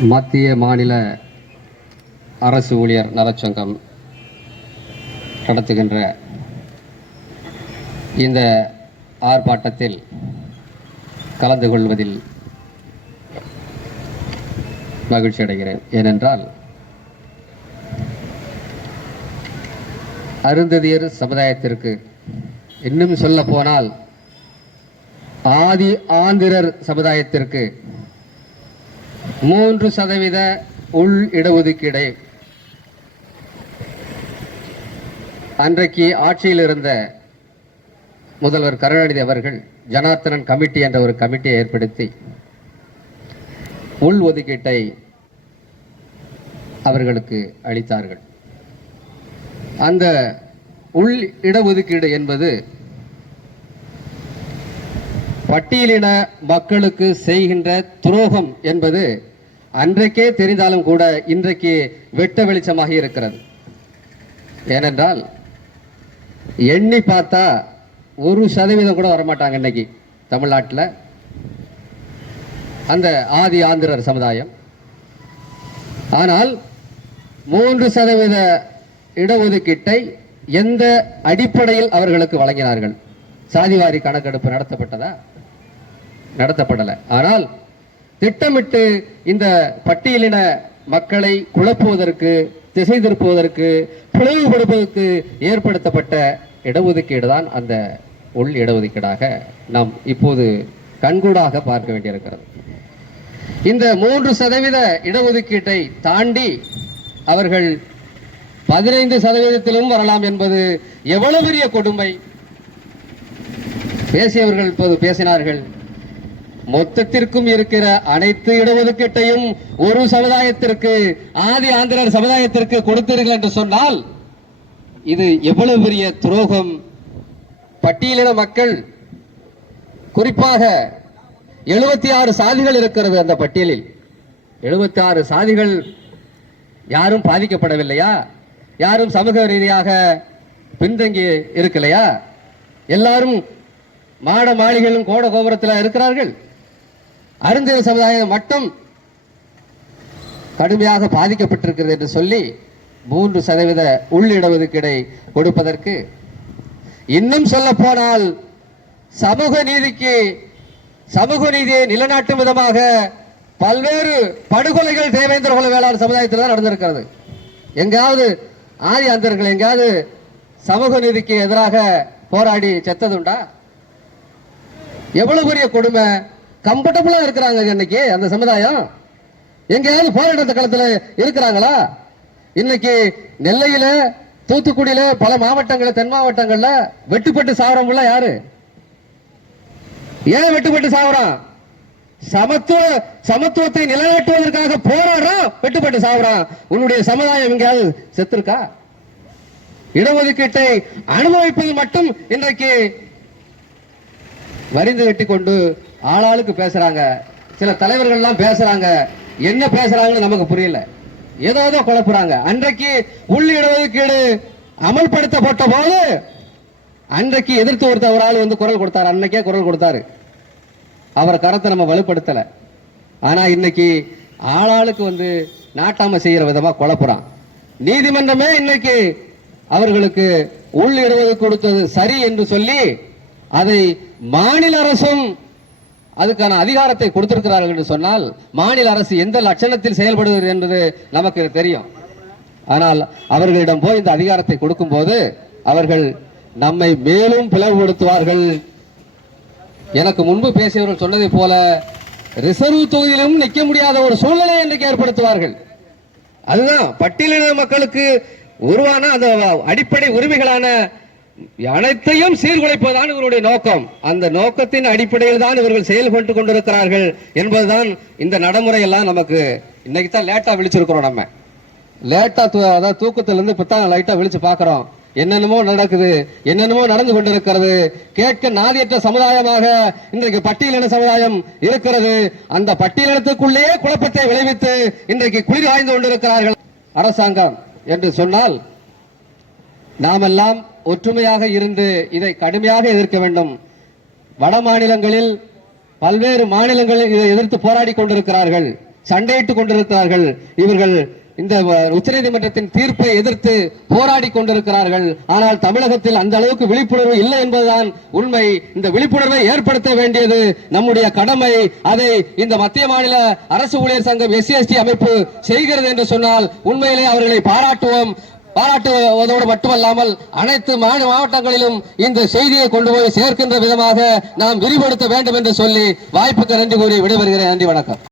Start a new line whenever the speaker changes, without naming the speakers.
மத்திய மாநில அரசு ஊழியர் நலச்சங்கம் நடத்துகின்ற இந்த ஆர்ப்பாட்டத்தில் கலந்து கொள்வதில் மகிழ்ச்சி அடைகிறேன். ஏனென்றால் அருந்ததியர் சமுதாயத்திற்கு இன்னும் சொல்ல போனால் ஆதி ஆந்திரர் சமுதாயத்திற்கு மூன்று சதவீத உள் இடஒதுக்கீடை அன்றைக்கு ஆட்சியில் இருந்த முதல்வர் கருணாநிதி அவர்கள் ஜனார்த்தனன் கமிட்டி என்ற ஒரு கமிட்டியை ஏற்படுத்தி உள் ஒதுக்கீட்டை அவர்களுக்கு அளித்தார்கள். அந்த உள் இடஒதுக்கீடு என்பது பட்டியலின மக்களுக்கு செய்கின்ற துரோகம் என்பது அன்றைக்கே தெரிந்தாலும் கூட இன்றைக்கு வெட்ட வெளிச்சமாக இருக்கிறது. ஏனென்றால் எண்ணி பார்த்தா ஒரு சதவீதம் கூட வரமாட்டாங்க இன்னைக்கு தமிழ்நாட்டில். அந்த ஆதி ஆந்திரர் சமுதாயம். ஆனால் மூன்று சதவீத இடஒதுக்கீட்டை எந்த அடிப்படையில் அவர்களுக்கு வழங்கினார்கள்? சாதிவாரி கணக்கெடுப்பு நடத்தப்பட்டதா? நடத்தப்படலை. ஆனால் திட்டமிட்டு இந்த பட்டியலின மக்களை குழப்புவதற்கு திசை திருப்புவதற்கு பிளவுபடுவதற்கு ஏற்படுத்தப்பட்ட இடஒதுக்கீடு தான் அந்த உள் இடஒதுக்கீடாக நாம் இப்போது கண்கூடாக பார்க்க வேண்டியிருக்கிறது. இந்த மூன்று சதவீத இடஒதுக்கீட்டை தாண்டி அவர்கள் பதினைந்து சதவீதத்திலும் வரலாம் என்பது எவ்வளவு பெரிய கொடுமை? பேசியவர்கள் இப்போது பேசினார்கள். மொத்தத்திற்கும் இருக்கிற அனைத்து இடஒதுக்கீட்டையும் ஒரு சமுதாயத்திற்கு ஆதி ஆந்திரர் சமுதாயத்திற்கு கொடுத்தீர்கள் என்று சொன்னால் இது எவ்வளவு பெரிய துரோகம்? பட்டியலின மக்கள் குறிப்பாக எழுபத்தி ஆறு சாதிகள் இருக்கிறது அந்த பட்டியலில். எழுபத்தி ஆறு சாதிகள் யாரும் பாதிக்கப்படவில்லையா? யாரும் சமூக ரீதியாக பின்தங்கி இருக்கலையா? எல்லாரும் மாட மாளிகளும் கோட கோபுரத்தில் இருக்கிறார்கள். அருந்திர சமுதாயம் மட்டும் கடுமையாக பாதிக்கப்பட்டிருக்கிறது என்று சொல்லி மூன்று சதவீத உள்ளிடஒதுக்கீடை கொடுப்பதற்கு இன்னும் சொல்ல போனால் சமூக நீதிக்கு சமூக நீதியை நிலைநாட்டும் விதமாக பல்வேறு படுகொலைகள் தேவேந்திர குல வேளாண் சமுதாயத்தில் தான் நடந்திருக்கிறது. எங்காவது ஆதி அந்தர்கள் எங்காவது சமூக நீதிக்கு எதிராக போராடி செத்ததுண்டா? எவ்வளவு பெரிய கொடுமை? கம்ஃபர்டபுளா இருக்கிறாங்க இன்னைக்கு அந்த சமுதாயம். எங்கேயாவது போராட்ட களத்துல இருக்கிறாங்களா? இன்னைக்கு நெல்லையில தூத்துக்குடியில பல மாவட்டங்கள்ல தென் மாவட்டங்கள்ல வெட்டுப்பட்டு சாவரம்ல யாரு? ஏன் வெட்டுப்பட்டு சாவறான்? சமத்துவ சமத்துவத்தை நிலைநாட்டுவதற்காக போராடுறான் வெட்டுப்பட்டு சாவரம் உன்னுடைய சமுதாயம் எங்கேயாவது செத்துருக்கா? இடஒதுக்கீட்டை அனுபவிப்பது மட்டும் இன்றைக்கு வரிந்து வெட்டி கொண்டு ஆளாளுக்கு பேசுறாங்க. சில தலைவர்கள்லாம் பேசுறாங்க. என்ன பேசுறாங்கன்னு நமக்கு புரியல. ஏதோ ஏதோ குழப்புறாங்க. அன்றைக்கு உள் அமல்படுத்தப்பட்ட போது அன்றைக்கு எதிர்த்து ஒருத்த ஒரு ஆள் வந்து குரல் கொடுத்தாரு. அன்னைக்கே குரல் கொடுத்தாரு. அவர் கரத்தை நம்ம வலுப்படுத்தல. ஆனா இன்னைக்கு ஆளாளுக்கு வந்து நாட்டாம செய்யற விதமா குழப்புறான். நீதிமன்றமே இன்னைக்கு அவர்களுக்கு உள்ளிடுவது கொடுத்தது சரி என்று சொல்லி அதை மாநில அரசும் அதுக்கான அதிகாரத்தை கொடுத்திருக்கிறார்கள் என்று சொன்னால் மாநில அரசு எந்த லட்சணத்தில் செயல்படுகிறது என்பது நமக்கு தெரியும். ஆனால் அவர்களிடம் போய் இந்த அதிகாரத்தை கொடுக்கும்போது அவர்கள் நம்மை மேலும் பிளவுபடுத்துவார்கள். எனக்கு முன்பு பேசியவர்கள் சொன்னதை போல ரிசர்வ் தொகுதியிலும் நிற்க முடியாத ஒரு சூழ்நிலை இன்றைக்கு ஏற்படுத்துவார்கள். அதுதான் பட்டியலின மக்களுக்கு உருவான அந்த அடிப்படை உரிமைகளான அனைத்தையும் சீர்குலைப்பதுதான் இவருடைய நோக்கம். அந்த நோக்கத்தின் அடிப்படையில் தான் இவர்கள் செயல்பட்டு கொண்டிருக்கிறார்கள் என்பதுதான் இந்த நடைமுறை எல்லாம் நமக்கு இன்னைக்கு தான் லேட்டா விழிச்சிருக்கிறோம் நம்ம. லேட்டா தூ- அதாவது தூக்கத்துல இருந்து இப்பதான் லைட்டா விழிச்சு பாக்குறோம் என்னென்னமோ நடக்குது என்னென்னமோ நடந்து கொண்டிருக்கிறது. கேட்க நாதியற்ற சமுதாயமாக இன்றைக்கு பட்டியலின சமுதாயம் இருக்கிறது. அந்த பட்டியலினத்துக்குள்ளேயே குழப்பத்தை விளைவித்து இன்றைக்கு குளிர் வாய்ந்து கொண்டிருக்கிறார்கள் அரசாங்கம் என்று சொன்னால் நாமெல்லாம் ஒற்றுமையாக இருந்து இதை கடுமையாக எதிர்க்க வேண்டும். வட மாநிலங்களில் பல்வேறு மாநிலங்களில் இதை எதிர்த்து போராடி கொண்டிருக்கிறார்கள் சண்டையிட்டுக் கொண்டிருக்கிறார்கள். இவர்கள் இந்த உச்சநீதிமன்றத்தின் தீர்ப்பை எதிர்த்து போராடி கொண்டிருக்கிறார்கள். ஆனால் தமிழகத்தில் அந்த அளவுக்கு விழிப்புணர்வு இல்லை என்பதுதான் உண்மை. இந்த விழிப்புணர்வை ஏற்படுத்த வேண்டியது நம்முடைய கடமை. அதை இந்த மத்திய மாநில அரசு ஊழியர் சங்கம் எஸ்சி அமைப்பு செய்கிறது என்று சொன்னால் உண்மையிலே அவர்களை பாராட்டுவோம். பாராட்டுவதோடு மட்டுமல்லாமல் அனைத்து மாநில மாவட்டங்களிலும் இந்த செய்தியை கொண்டு போய் சேர்க்கின்ற விதமாக நாம் விரிவுபடுத்த வேண்டும் என்று சொல்லி வாய்ப்புக்கு நன்றி கூறி விடைபெறுகிறேன். நன்றி வணக்கம்.